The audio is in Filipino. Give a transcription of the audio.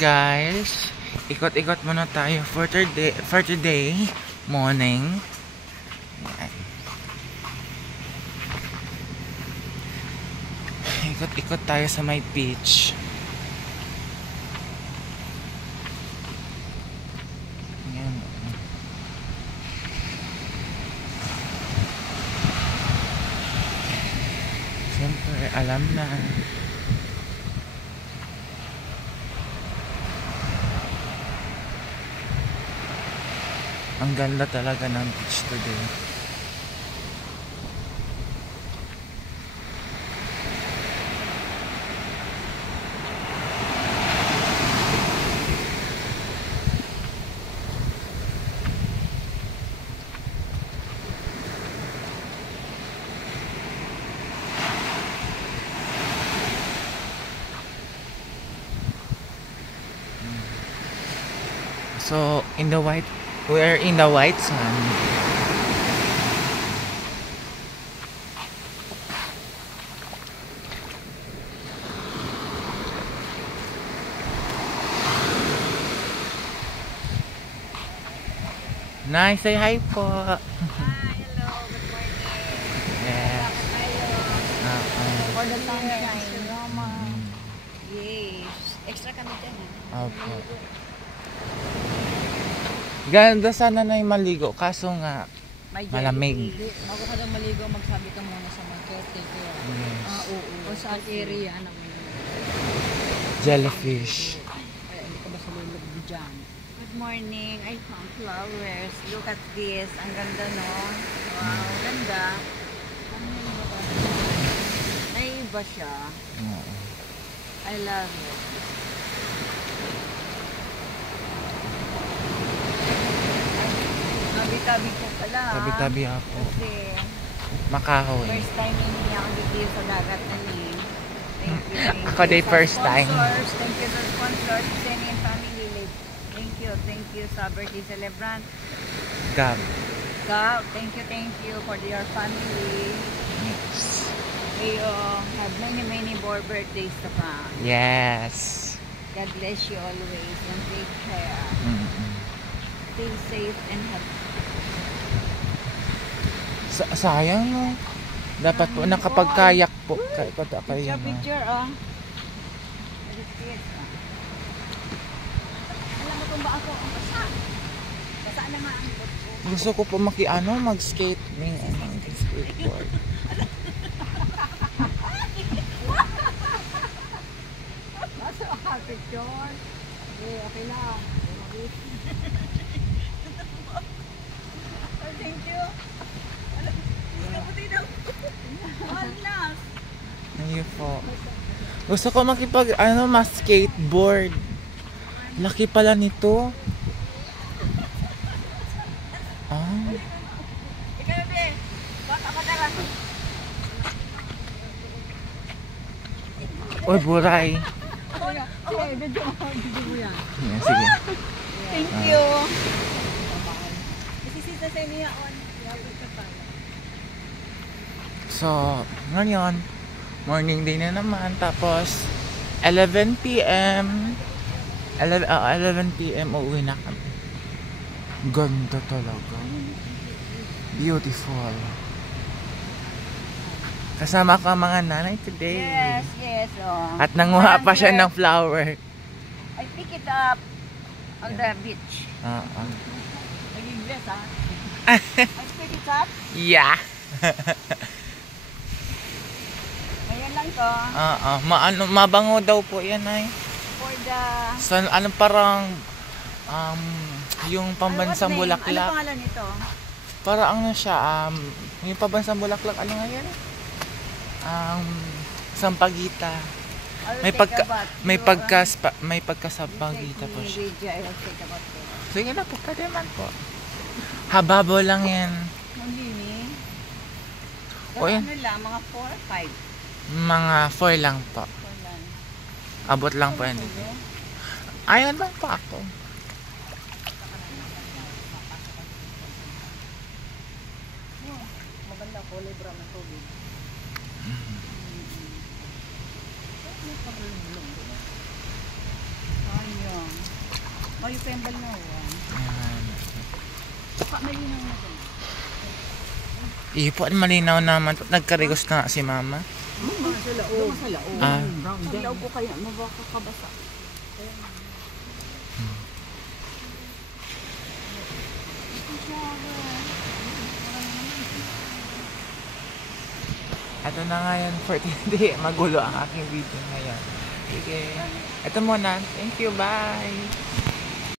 Guys, ikot-ikot muna tayo for today morning. Ayan. Ikot-ikot tayo sa may beach. Ayan. Siyempre, alam na. Ang ganda talaga ng beach today. So, we're in the white sun. Nice, say hi po. Hi, hello, good morning. Yes. For the sunshine, Roma. Yes. Extra kami dyan. Opo. Ganda sana na yung maligo, kaso nga malamig. Bago ka daw maligo, magsabi ka muna sa mga caretaker. Yes. Oo. O sa area ng Jellyfish. Kaya hindi ka ba sa lulog dyan? Good morning. I found flowers. Look at this. Ang ganda, no? Wow, ganda. Ano yun ba? Naiba siya. Oo. I love it. Tabi-tabi ko pala. Tabi-tabi ako. Kasi Makahoy. first time hindi ako dito sa dagat na ni. Thank you. Ako day first time. Sponsors. Thank you sa sponsors. Then in family live. Thank you sa birthday celebrant. Gab. God, thank you for your family. Yes. May have many more birthdays to come. Yes. God bless you always and take care. Stay safe and happy. Sayang, no? Dapat po nakapagkayak po. Picture, oh. Alam mo kung ba ako ang basa? Basa na nga ang boat ko. Gusto ko po mag-skate. Skateboard. Basa ang picture. Okay lang. Thank you. Ayun po. Gusto ko mas-skateboard. Laki pala nito. Ah. Ikaw, be. Baka madalas. Oy, buray. Okay, medyo mo yan. Yeah, sige. Thank you. Isisita sa niya on. So, ngayon, morning day na naman. Tapos, 11 p.m. 11 p.m. uuwi na kami. Ganda talaga. Beautiful. Kasama ka mga nanay today. Yes. Oh. At nanguha pa siya ng flower. I pick it up on the beach. Naging bless, ha? I pick it up. Yeah. Ayan lang to. Mabango daw po yan ay. For the... Parang yung pambansang Ano bulaklak. pangalan nito? Para ano siya, yung pambansang bulaklak, ano nga yan? Sampagita. May pagkasampagita po siya. Sige na po, pwede man po. Hababo lang yan. Hindi. O yan. Ano lang, mga 4 or 5? Mga 4 lang po. 4 lang. Abot lang po yan. Ayan lang po ako. Maganda kulay brown ng tubig. Ayan. Kayo pa yung balnawan. Ayan. Baka malinaw na dyan. Ipo, malinaw naman. Nagka-request na si mama. Sa laog. Sa laog. Ah. Sa laog ko kaya mabakakabasa. Ito na nga yan for today. Magulo ang aking video ngayon. Sige. Ito muna. Thank you. Bye.